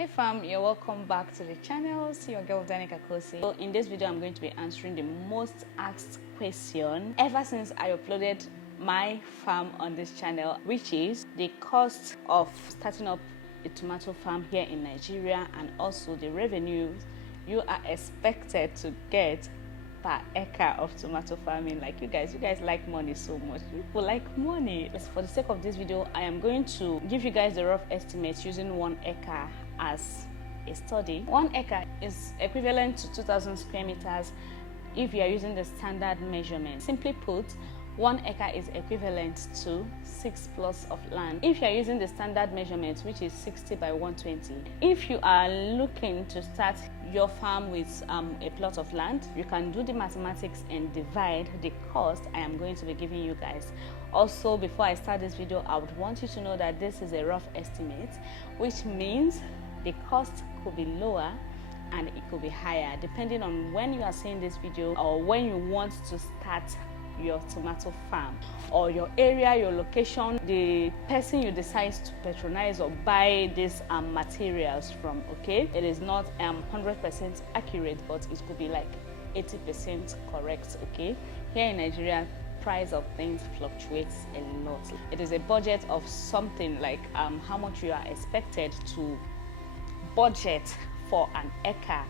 Hey fam, you're welcome back to the channel. It's your girl Dyna. So in this video I'm going to be answering the most asked question ever since I uploaded my farm on this channel, which is the cost of starting up a tomato farm here in Nigeria and also the revenues you are expected to get per acre of tomato farming. Like you guys like money so much. People like money. For the sake of this video, I am going to give you guys the rough estimate using 1 acre as a study. 1 acre is equivalent to 2,000 square meters if you are using the standard measurement. Simply put, 1 acre is equivalent to 6 plots of land if you are using the standard measurement, which is 60 by 120. If you are looking to start your farm with a plot of land, you can do the mathematics and divide the cost I am going to be giving you guys. Also, before I start this video, I would want you to know that this is a rough estimate, which means the cost could be lower and it could be higher depending on when you are seeing this video or when you want to start your tomato farm, or your area, your location, the person you decide to patronize or buy these materials from. Okay, it is not 100% accurate, but it could be like 80% correct. Okay, here in Nigeria, price of things fluctuates a lot. It is a budget of something like how much you are expected to budget for an acre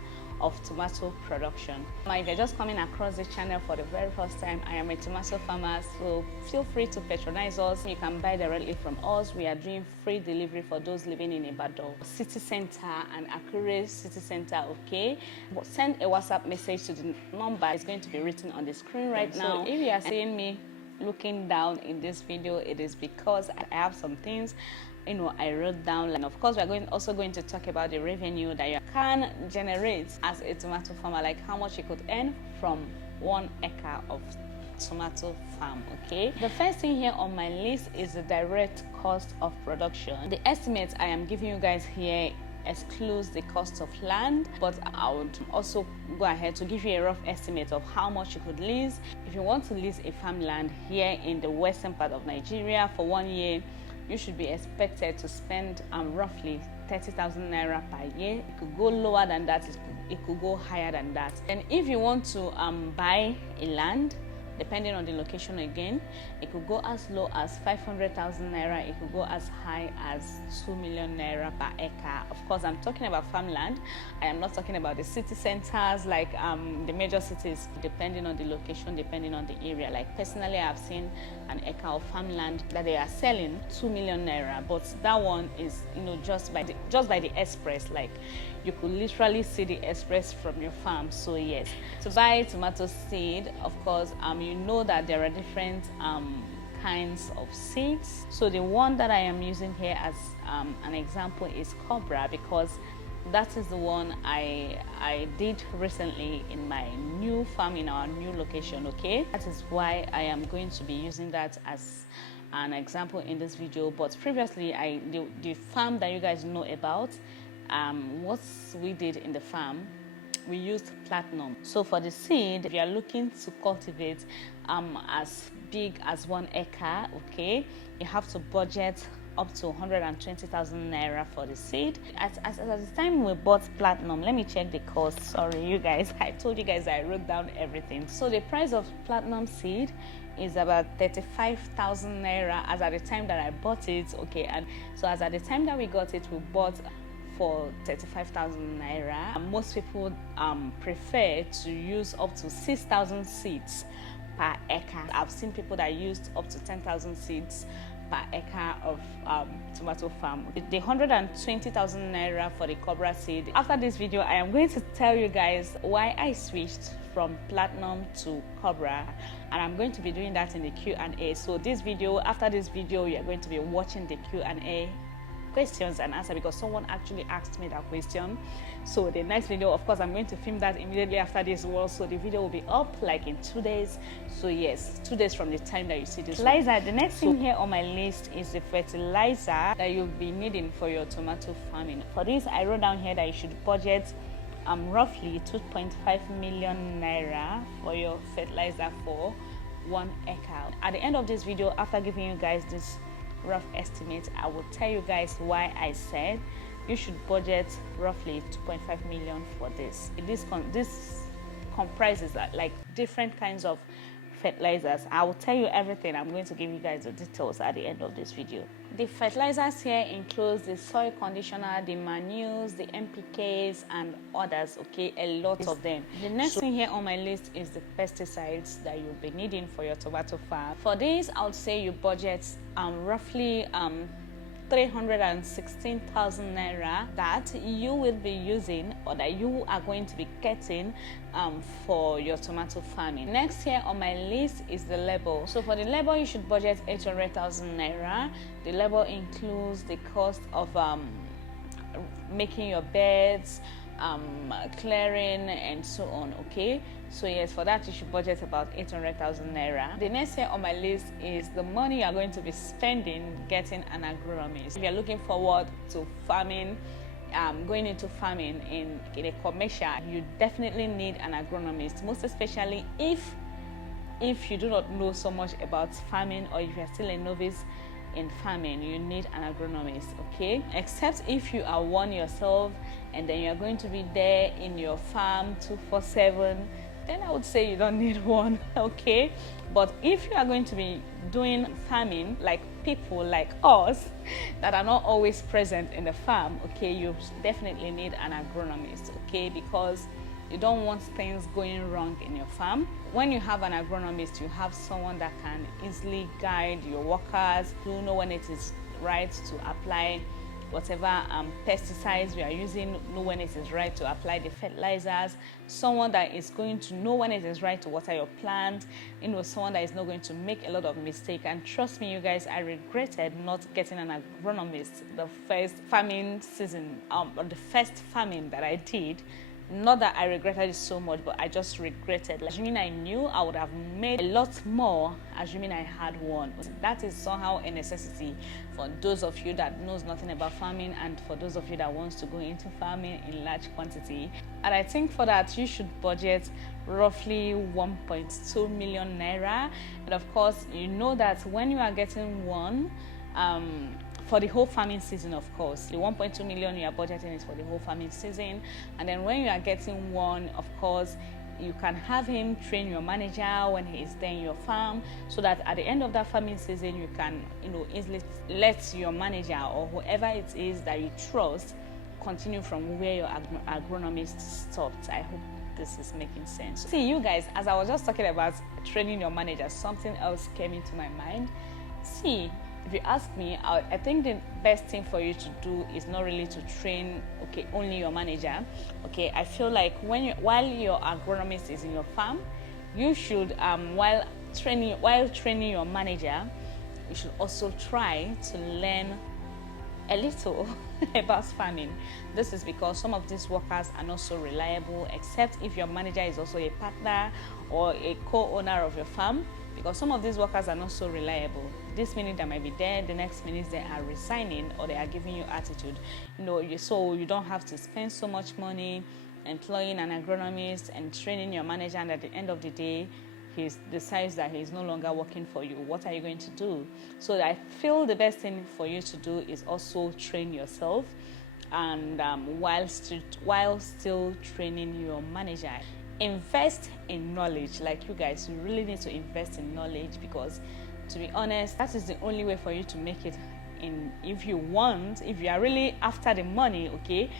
of tomato production. Now, if you're just coming across this channel for the very first time, I am a tomato farmer, so feel free to patronize us. You can buy directly from us. We are doing free delivery for those living in Ibadan city center and Akure city center. Okay, send a WhatsApp message to the number. It's going to be written on the screen right now. So if you are seeing me looking down in this video, it is because I have some things I wrote down. And of course, we're also going to talk about the revenue that you can generate as a tomato farmer, like how much you could earn from 1 acre of tomato farm. Okay, the first thing here on my list is the direct cost of production. The estimates I am giving you guys here excludes the cost of land, but I would also go ahead to give you a rough estimate of how much you could lease. If you want to lease a farmland here in the western part of Nigeria for 1 year, you should be expected to spend roughly 30,000 naira per year. It could go lower than that, it could go higher than that. And if you want to buy a land, depending on the location again, it could go as low as 500,000 naira, it could go as high as 2 million naira per acre. Of course, I'm talking about farmland. I am not talking about the city centers like the major cities, depending on the location, depending on the area. Like personally, I've seen an acre of farmland that they are selling 2 million naira, but that one is just by the express. Like you could literally see the express from your farm. So yes, to buy tomato seed, of course, you know that there are different kinds of seeds. So the one that I am using here as an example is Cobra, because that is the one I did recently in my new farm in our new location. Okay, that is why I am going to be using that as an example in this video. But previously, the farm that you guys know about, what we did in the farm, we used platinum. So for the seed, if you are looking to cultivate as big as 1 acre, okay, you have to budget up to 120,000 naira for the seed. At the time we bought platinum, let me check the cost. Sorry, you guys, I told you guys I wrote down everything. So the price of platinum seed is about 35,000 naira as at the time that I bought it. Okay, and so as at the time that we got it, we bought for 35,000 naira. Most people prefer to use up to 6,000 seeds per acre. I've seen people that used up to 10,000 seeds per acre of tomato farm. The 120,000 naira for the Cobra seed. After this video, I am going to tell you guys why I switched from platinum to Cobra, and I'm going to be doing that in the Q&A. So after this video, you are going to be watching the Q&A questions and answer, because someone actually asked me that question. So the next video, of course, I'm going to film that immediately after this one, so the video will be up like in 2 days. So yes, 2 days from the time that you see this fertilizer. The next thing here on my list is the fertilizer that you'll be needing for your tomato farming. For this, I wrote down here that you should budget roughly 2.5 million naira for your fertilizer for 1 acre. At the end of this video, after giving you guys this rough estimate, I will tell you guys why I said you should budget roughly 2.5 million for this. This comprises like different kinds of fertilizers. I will tell you everything. I'm going to give you guys the details at the end of this video. The fertilizers here includes the soil conditioner, the manures, the NPKs, and others. Okay, a lot of them. The next thing here on my list is the pesticides that you'll be needing for your tomato farm. For this, I would say you budget roughly 316,000 naira that you will be using, or that you are going to be getting for your tomato farming. Next here on my list is the labor. So for the labor, you should budget 800,000 naira. The labor includes the cost of making your beds, clearing, and so on. Okay, so yes, for that you should budget about 800,000 naira. The next here on my list is the money you are going to be spending getting an agronomist. If you are looking forward to farming, going into farming in a commercial, you definitely need an agronomist, most especially if you do not know so much about farming, or if you are still a novice in farming. You need an agronomist. Okay, except if you are one yourself and then you're going to be there in your farm 24/7, then I would say you don't need one. Okay, but if you are going to be doing farming like people like us that are not always present in the farm, okay, you definitely need an agronomist. Okay, because you don't want things going wrong in your farm. When you have an agronomist, you have someone that can easily guide your workers, to know when it is right to apply whatever pesticides we are using, know when it is right to apply the fertilizers, someone that is going to know when it is right to water your plant, someone that is not going to make a lot of mistakes. And trust me, you guys, I regretted not getting an agronomist the first farming season, or the first farming that I did. Not that I regretted it so much, but I just regretted. Like, assuming I knew, I would have made a lot more, assuming I had one. That is somehow a necessity for those of you that knows nothing about farming, and for those of you that wants to go into farming in large quantity. And I think for that, you should budget roughly 1.2 million naira. And of course, you know that when you are getting one, for the whole farming season, of course, the 1.2 million you are budgeting is for the whole farming season. And then when you are getting one, of course, you can have him train your manager when he is there in your farm, so that at the end of that farming season, you can, easily let your manager or whoever it is that you trust continue from where your agronomist stopped. I hope this is making sense. See, you guys, as I was just talking about training your manager, something else came into my mind. See, if you ask me, I think the best thing for you to do is not really to train, okay, only your manager. Okay, I feel like while your agronomist is in your farm, you should while training your manager, you should also try to learn a little about farming. This is because some of these workers are not so reliable, except if your manager is also a partner or a co-owner of your farm, because some of these workers are not so reliable. This minute they might be there, the next minute they are resigning, or they are giving you attitude. So you don't have to spend so much money employing an agronomist and training your manager, and at the end of the day, he decides that he is no longer working for you. What are you going to do? So I feel the best thing for you to do is also train yourself, and while still training your manager. Invest in knowledge. Like, you guys, you really need to invest in knowledge, because to be honest, that is the only way for you to make it if you are really after the money. Okay,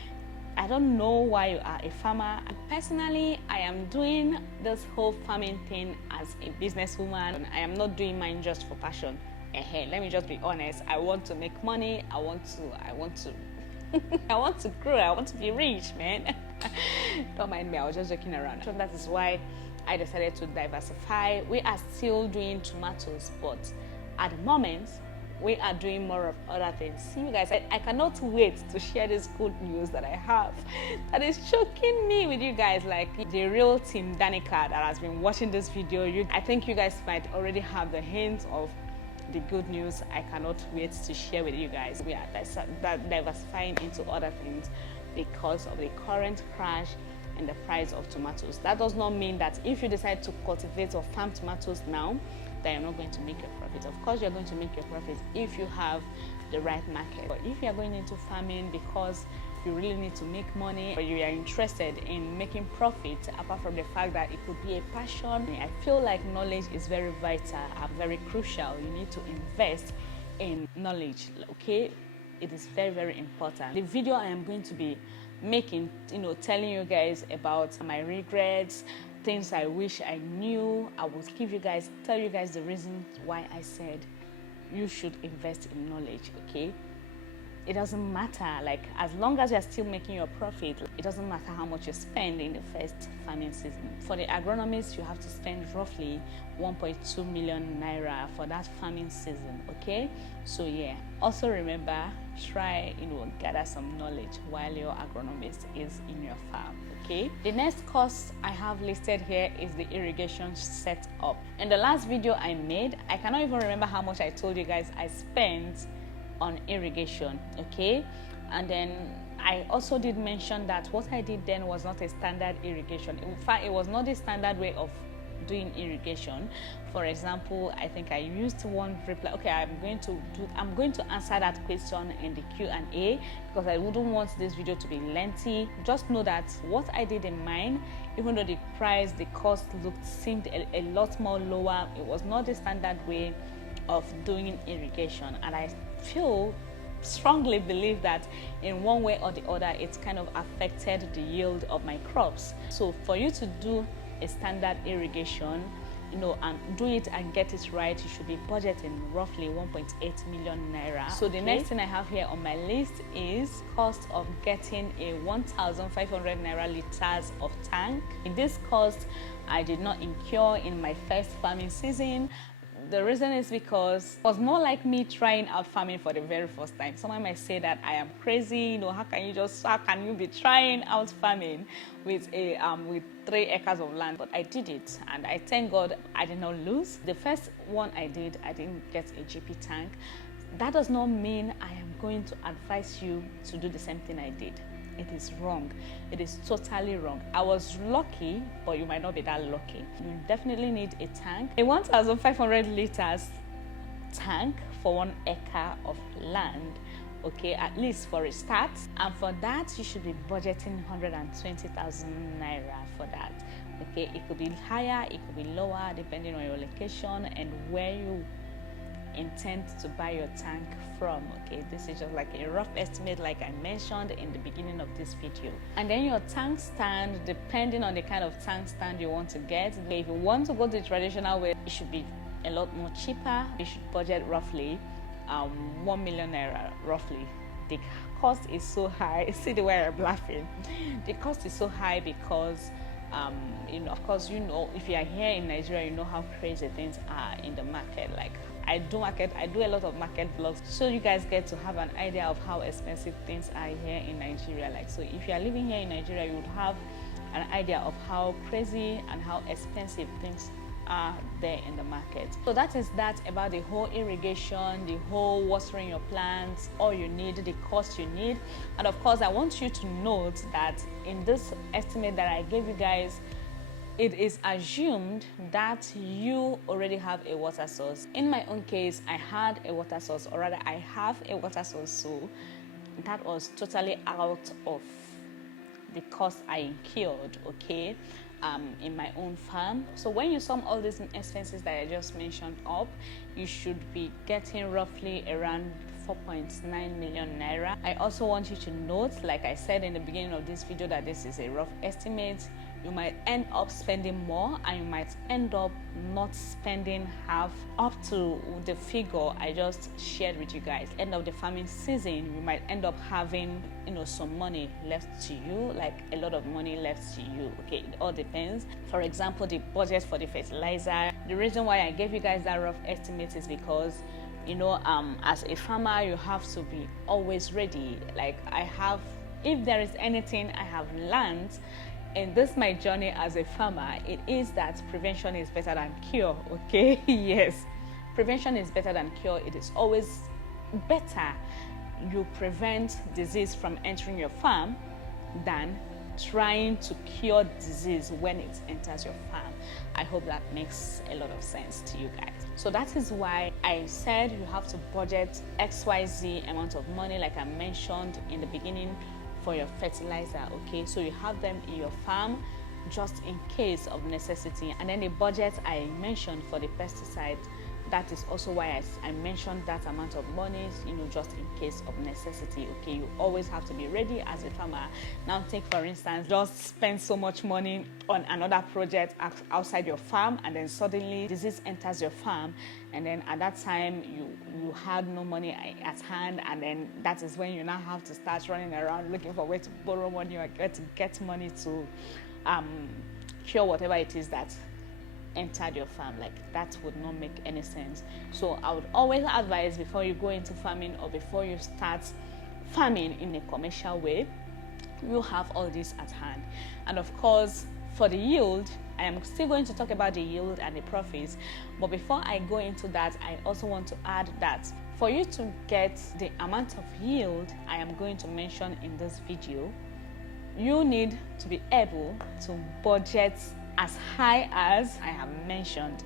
I don't know why you are a farmer. Personally, I am doing this whole farming thing as a businesswoman. I am not doing mine just for passion. Let me just be honest. I want to make money. I want to I want to grow. I want to be rich, man. Don't mind me, I was just joking around. So that is why I decided to diversify. We are still doing tomatoes, but at the moment, we are doing more of other things. See, you guys, I cannot wait to share this good news that I have that is shocking me with you guys. Like, the real team Danica that has been watching this video, I think you guys might already have the hint of the good news I cannot wait to share with you guys. We are diversifying into other things because of the current crash in the price of tomatoes. That does not mean that if you decide to cultivate or farm tomatoes now, that you're not going to make your profit. Of course, you're going to make your profit if you have the right market. But if you're going into farming because you really need to make money, or you are interested in making profit, apart from the fact that it could be a passion, I feel like knowledge is very vital and very crucial. You need to invest in knowledge, okay? It is very, very important. The video I am going to be making, telling you guys about my regrets, things I wish I knew. I will tell you guys the reason why I said you should invest in knowledge, okay? It doesn't matter, like, as long as you're still making your profit, it doesn't matter how much you spend in the first farming season. For the agronomist, you have to spend roughly 1.2 million naira for that farming season, okay? So yeah, also remember, try, gather some knowledge while your agronomist is in your farm, okay? The next cost I have listed here is the irrigation setup. In the last video I made, I cannot even remember how much I told you guys I spent on irrigation, okay? And then I also did mention that what I did then was not a standard irrigation. In fact, it was not the standard way of doing irrigation. For example, I think I used one reply. Okay, I'm going to answer that question in the Q&A because I wouldn't want this video to be lengthy. Just know that what I did in mine, even though the cost seemed a lot more lower, it was not the standard way of doing irrigation, and I strongly believe that in one way or the other it kind of affected the yield of my crops. So for you to do a standard irrigation, and do it and get it right, you should be budgeting roughly 1.8 million naira. So the next thing I have here on my list is cost of getting a 1,500 naira liters of tank. In this cost I did not incur in my first farming season. The reason is because it was more like me trying out farming for the very first time. Someone might say that I am crazy, how can you be trying out farming with 3 acres of land? But I did it, and I thank God I did not lose. The first one I didn't get a GP tank. That does not mean I am going to advise you to do the same thing I did. It is wrong. It is totally wrong. I was lucky, but you might not be that lucky. You definitely need a tank. A 1,500 liters tank for 1 acre of land, okay, at least for a start. And for that, you should be budgeting 120,000 naira for that. Okay, it could be higher, it could be lower, depending on your location and where you intend to buy your tank from. Okay, this is just like a rough estimate, like I mentioned in the beginning of this video. And then your tank stand, depending on the kind of tank stand you want to get. If you want to go the traditional way, it should be a lot more cheaper. You should budget roughly 1 million naira roughly. The cost is so high. See the way I'm laughing. The cost is so high because of course, if you are here in Nigeria, you know how crazy things are in the market. Like I do a lot of market vlogs, so you guys get to have an idea of how expensive things are here in Nigeria. Like, so if you are living here in Nigeria, you would have an idea of how crazy and how expensive things are there in the market. So that is that about the whole irrigation, the whole watering your plants, all you need, the cost you need. And of course, I want you to note that in this estimate that I gave you guys, it is assumed that you already have a water source. In my own case, I had a water source, or rather I have a water source, so that was totally out of the cost I incurred, okay, in my own farm. So when you sum all these expenses that I just mentioned up, you should be getting roughly around 4.9 million naira. I also want you to note, like I said in the beginning of this video, that this is a rough estimate. You might end up spending more, and you might end up not spending half up to the figure I just shared with you guys. End of the farming season, you might end up having some money left to you, like a lot of money left to you. Okay, it all depends. For example, the budget for the fertilizer. The reason why I gave you guys that rough estimate is because as a farmer, you have to be always ready. Like if there is anything I have learned in this my journey as a farmer, it is that prevention is better than cure. Okay, yes, prevention is better than cure. It is always better you prevent disease from entering your farm than trying to cure disease when it enters your farm. I hope that makes a lot of sense to you guys. So that is why I said you have to budget XYZ amount of money, like I mentioned in the beginning, for your fertilizer. Okay, so you have them in your farm just in case of necessity. And then the budget I mentioned for the pesticide, that is also why I mentioned that amount of money, you know, just in case of necessity. Okay, you always have to be ready as a farmer. Now take for instance, just spend so much money on another project outside your farm, and then suddenly disease enters your farm, and then at that time you had no money at hand, and then that is when you now have to start running around looking for where to borrow money or get money to cure whatever it is that entered your farm. Like, that would not make any sense. So I would always advise, before you go into farming or before you start farming in a commercial way, you have all this at hand. And of course, for the yield, I am still going to talk about the yield and the profits, but before I go into that, I also want to add that for you to get the amount of yield I am going to mention in this video, you need to be able to budget as high as I have mentioned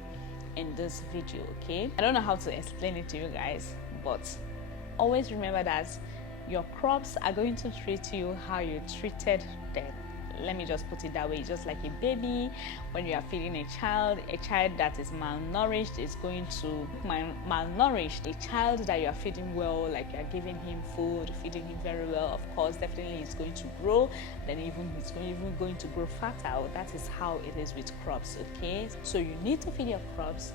in this video. Okay, I don't know how to explain it to you guys, but always remember that your crops are going to treat you how you treated them. Let me just put it that way. Just like a baby, when you are feeding a child that is malnourished is going to malnourish a child that you are feeding well, like you are giving him food, feeding him very well. Of course, definitely he's going to grow, then he's even going to grow fertile. That is how it is with crops. Okay, so you need to feed your crops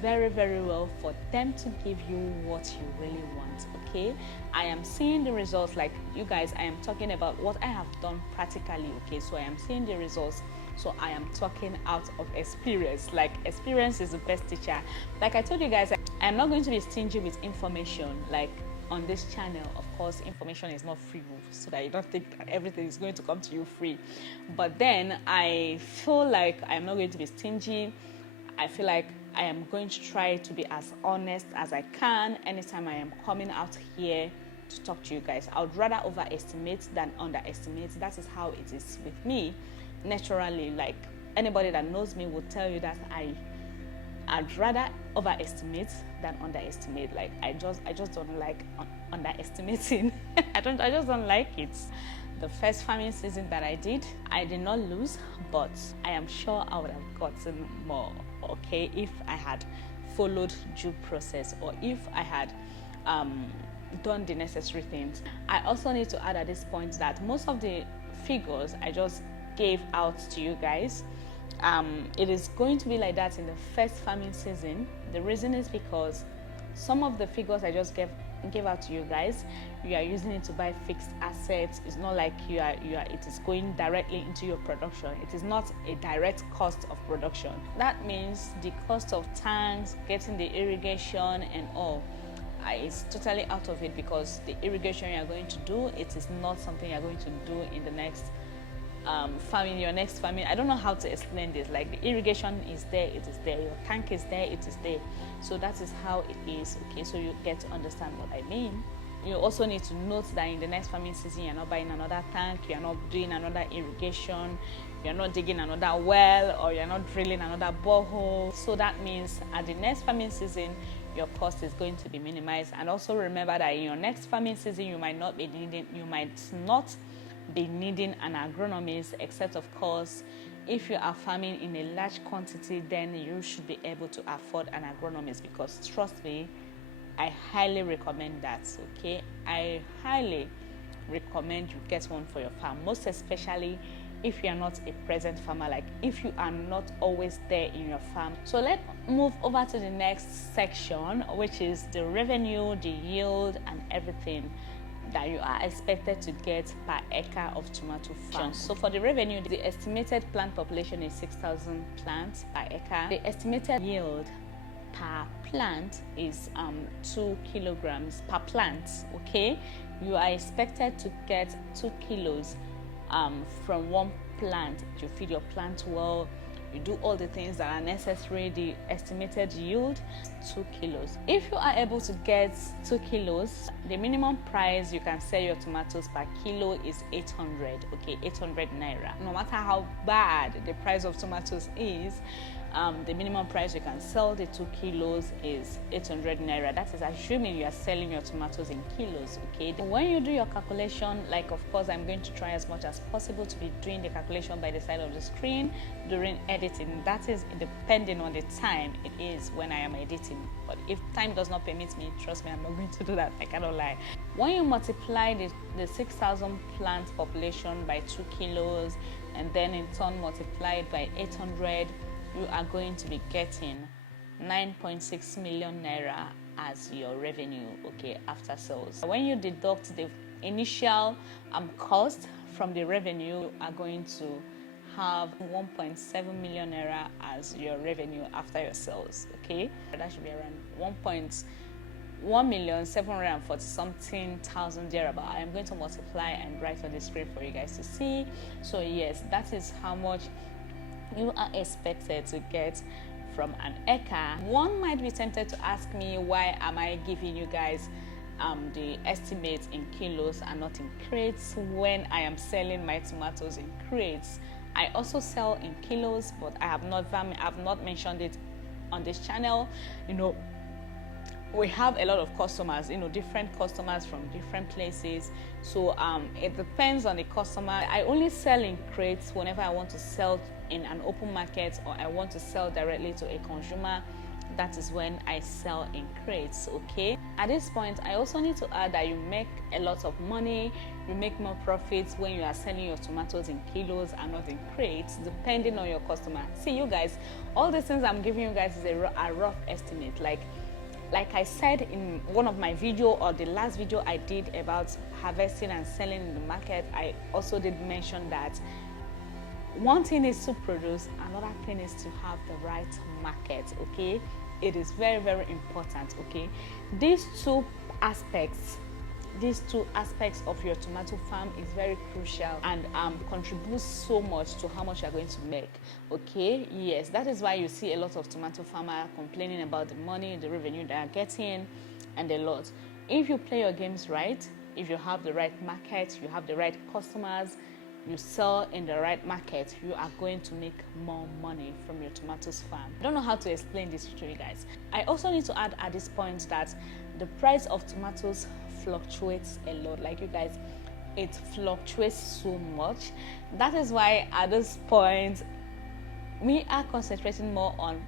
very, very well for them to give you what you really want. Okay, I am seeing the results. Like, you guys, I am talking about what I have done practically. Okay, so I am seeing the results, so I am talking out of experience. Like, experience is the best teacher. Like I told you guys, I am not going to be stingy with information. Like, on this channel, of course, information is not free, so that you don't think that everything is going to come to you free. But then I feel like I am not going to be stingy. I feel like I am going to try to be as honest as I can anytime I am coming out here to talk to you guys. I would rather overestimate than underestimate. That is how it is with me naturally. Like, anybody that knows me will tell you that I'd rather overestimate than underestimate. Like, I just don't like underestimating. I just don't like it. The first farming season that I did not lose, but I am sure I would have gotten more, okay, if I had followed due process, or if I had done the necessary things. I also need to add at this point that most of the figures I just gave out to you guys, it is going to be like that in the first farming season. The reason is because some of the figures I just gave out to you guys, you are using it to buy fixed assets. It's not like it is going directly into your production. It is not a direct cost of production. That means the cost of tanks, getting the irrigation and all, it's totally out of it, because the irrigation you are going to do, it is not something you are going to do in the next your next farming. I don't know how to explain this. Like, the irrigation is there, it is there. Your tank is there, it is there. So that is how it is. Okay, so you get to understand what I mean. You also need to note that in the next farming season, you're not buying another tank, you're not doing another irrigation, you're not digging another well, or you're not drilling another borehole. So that means at the next farming season, your cost is going to be minimized. And also remember that in your next farming season, you might not be needing an agronomist, except of course if you are farming in a large quantity, then you should be able to afford an agronomist, because trust me, I highly recommend that. Okay, I highly recommend you get one for your farm, most especially if you are not a present farmer, like if you are not always there in your farm. So let's move over to the next section, which is the revenue, the yield, and everything that you are expected to get per acre of tomato farm. So for the revenue, the estimated plant population is 6,000 plants per acre. The estimated yield per plant is 2 kilograms per plant. Okay, you are expected to get 2 kilos from one plant. If you feed your plant well, you do all the things that are necessary, the estimated yield 2 kilos. If you are able to get 2 kilos, the minimum price you can sell your tomatoes per kilo is 800, okay, 800 naira. No matter how bad the price of tomatoes is, the minimum price you can sell the 2 kilos is 800 naira. That is assuming you are selling your tomatoes in kilos, okay? When you do your calculation, like of course I'm going to try as much as possible to be doing the calculation by the side of the screen during editing. That is depending on the time it is when I am editing. But if time does not permit me, trust me, I'm not going to do that. I cannot lie. When you multiply the 6,000 plant population by 2 kilos and then in turn multiplied by 800, you are going to be getting 9.6 million naira as your revenue, okay, after sales. When you deduct the initial cost from the revenue, you are going to have 1.7 million naira as your revenue after your sales, okay? That should be around 1,740 something thousand thereabout. I am going to multiply and write on the screen for you guys to see. So yes, that is how much you are expected to get from an acre. One might be tempted to ask me, why am I giving you guys the estimates in kilos and not in crates when I am selling my tomatoes in crates? I also sell in kilos, but I have not mentioned it on this channel. You know, we have a lot of customers, you know, different customers from different places, so it depends on the customer. I only sell in crates whenever I want to sell in an open market or I want to sell directly to a consumer. That is when I sell in crates, okay? At this point, I also need to add that you make a lot of money, you make more profits when you are selling your tomatoes in kilos and not in crates, depending on your customer. See, you guys, all these things I'm giving you guys is a rough estimate. Like I said in one of my video or the last video I did about harvesting and selling in the market, I also did mention that one thing is to produce, another thing is to have the right market, okay? It is very, very important, okay? These two aspects of your tomato farm is very crucial and contributes so much to how much you're going to make, okay? Yes, that is why you see a lot of tomato farmers complaining about the money, the revenue they are getting, and a lot. If you play your games right, if you have the right market, you have the right customers, you sell in the right market, you are going to make more money from your tomatoes farm. I don't know how to explain this to you guys. I also need to add at this point that the price of tomatoes fluctuates a lot. Like you guys, it fluctuates so much. That is why at this point we are concentrating more on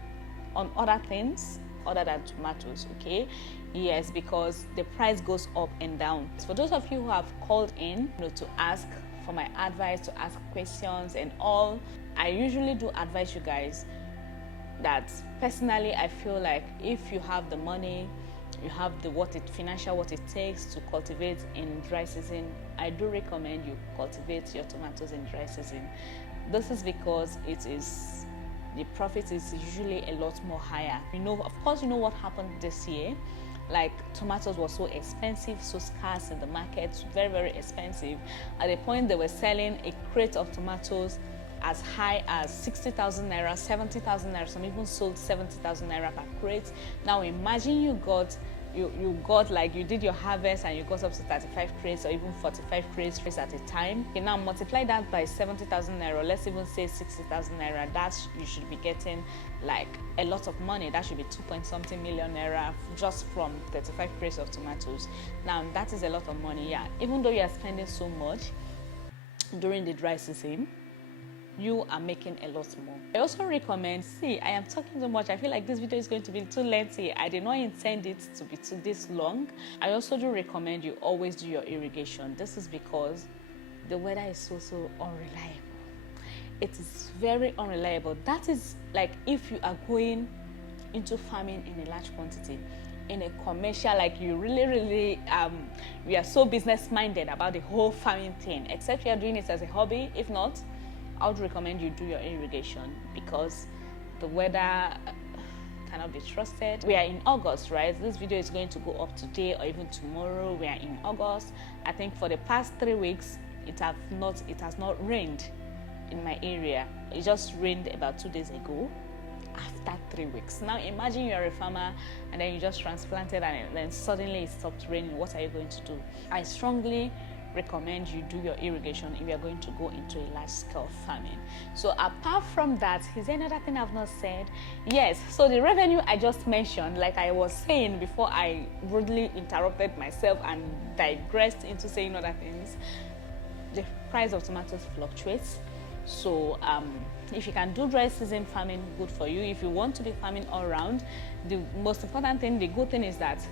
other things other than tomatoes, okay? Yes, because the price goes up and down. For those of you who have called in, you know, to ask for my advice, to ask questions and all, I usually do advise you guys that personally I feel like if you have the money, you have the what it takes to cultivate in dry season, I do recommend you cultivate your tomatoes in dry season. This is because the profit is usually a lot more higher. You know, of course, you know what happened this year. Like, tomatoes were so expensive, so scarce in the market, very, very expensive. At the point they were selling a crate of tomatoes as high as 60,000 naira, 70,000 naira, some even sold 70,000 naira per crate. Now imagine you got like, you did your harvest and you got up to 35 crates or even 45 crates at a time. Okay, now multiply that by 70,000 naira, let's even say 60,000 naira. That you should be getting like a lot of money. That should be 2.something million naira just from 35 crates of tomatoes. Now that is a lot of money, yeah. Even though you are spending so much during the dry season, you are making a lot more. I also recommend, see, I am talking too much. I feel like this video is going to be too lengthy. I did not intend it to be this long. I also do recommend you always do your irrigation. This is because the weather is so unreliable. It is very unreliable. That is like if you are going into farming in a large quantity, in a commercial, like you really we are so business minded about the whole farming thing, except you are doing it as a hobby. If not, I would recommend you do your irrigation because the weather cannot be trusted. We are in August, right? This video is going to go up today or even tomorrow. We are in August. I think for the past 3 weeks, it has not rained in my area. It just rained about 2 days ago after 3 weeks. Now imagine you're a farmer and then you just transplanted and then suddenly it stopped raining. What are you going to do? I strongly recommend you do your irrigation if you're going to go into a large scale farming. So apart from that, is there another thing I've not said? Yes, so the revenue I just mentioned, like I was saying before I rudely interrupted myself and digressed into saying other things, the price of tomatoes fluctuates. So if you can do dry season farming, good for you. If you want to be farming all around, the most important thing, the good thing is that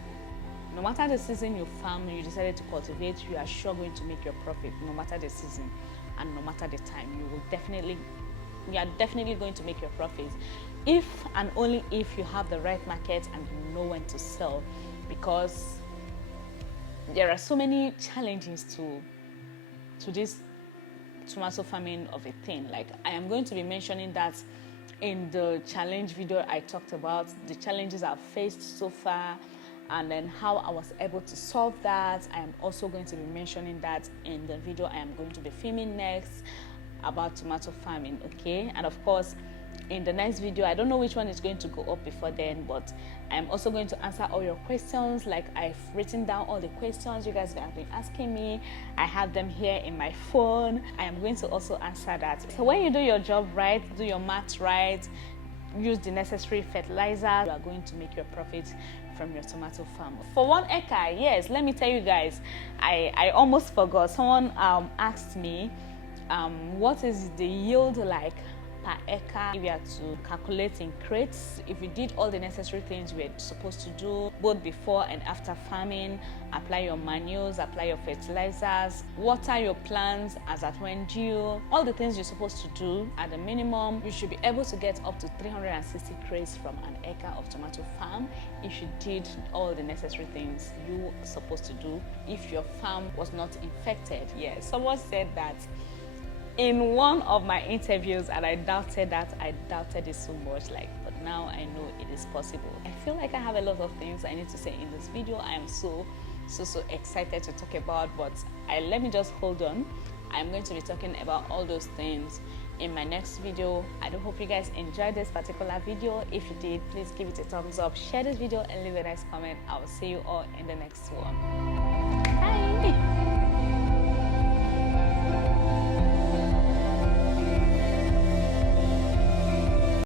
no matter the season you farm, you decided to cultivate, you are sure going to make your profit no matter the season and no matter the time. You are definitely going to make your profit if and only if you have the right market and you know when to sell, because there are so many challenges to this tomato farming of a thing. Like I am going to be mentioning that in the challenge video I talked about, the challenges I've faced so far, and then how I was able to solve that. I am also going to be mentioning that in the video I am going to be filming next about tomato farming, okay? And of course, in the next video, I don't know which one is going to go up before then, but I'm also going to answer all your questions. Like I've written down all the questions you guys have been asking me. I have them here in my phone. I am going to also answer that. So when you do your job right, do your math right, use the necessary fertilizer, you are going to make your profit from your tomato farm. For 1 acre, yes, let me tell you guys, I almost forgot. Someone asked me what is the yield like per acre if you had to calculate in crates, if you did all the necessary things you were supposed to do both before and after farming, apply your manures, apply your fertilizers, water your plants as at when due, all the things you're supposed to do. At the minimum, you should be able to get up to 360 crates from an acre of tomato farm if you did all the necessary things you were supposed to do, if your farm was not infected. Yes, someone said that in one of my interviews, and I doubted it so much, but now I know it is possible. I feel like I have a lot of things I need to say in this video. I am so excited to talk about, but let me just hold on. I'm going to be talking about all those things in my next video. I do hope you guys enjoyed this particular video. If you did, please give it a thumbs up, share this video, and leave a nice comment. I will see you all in the next one. Bye.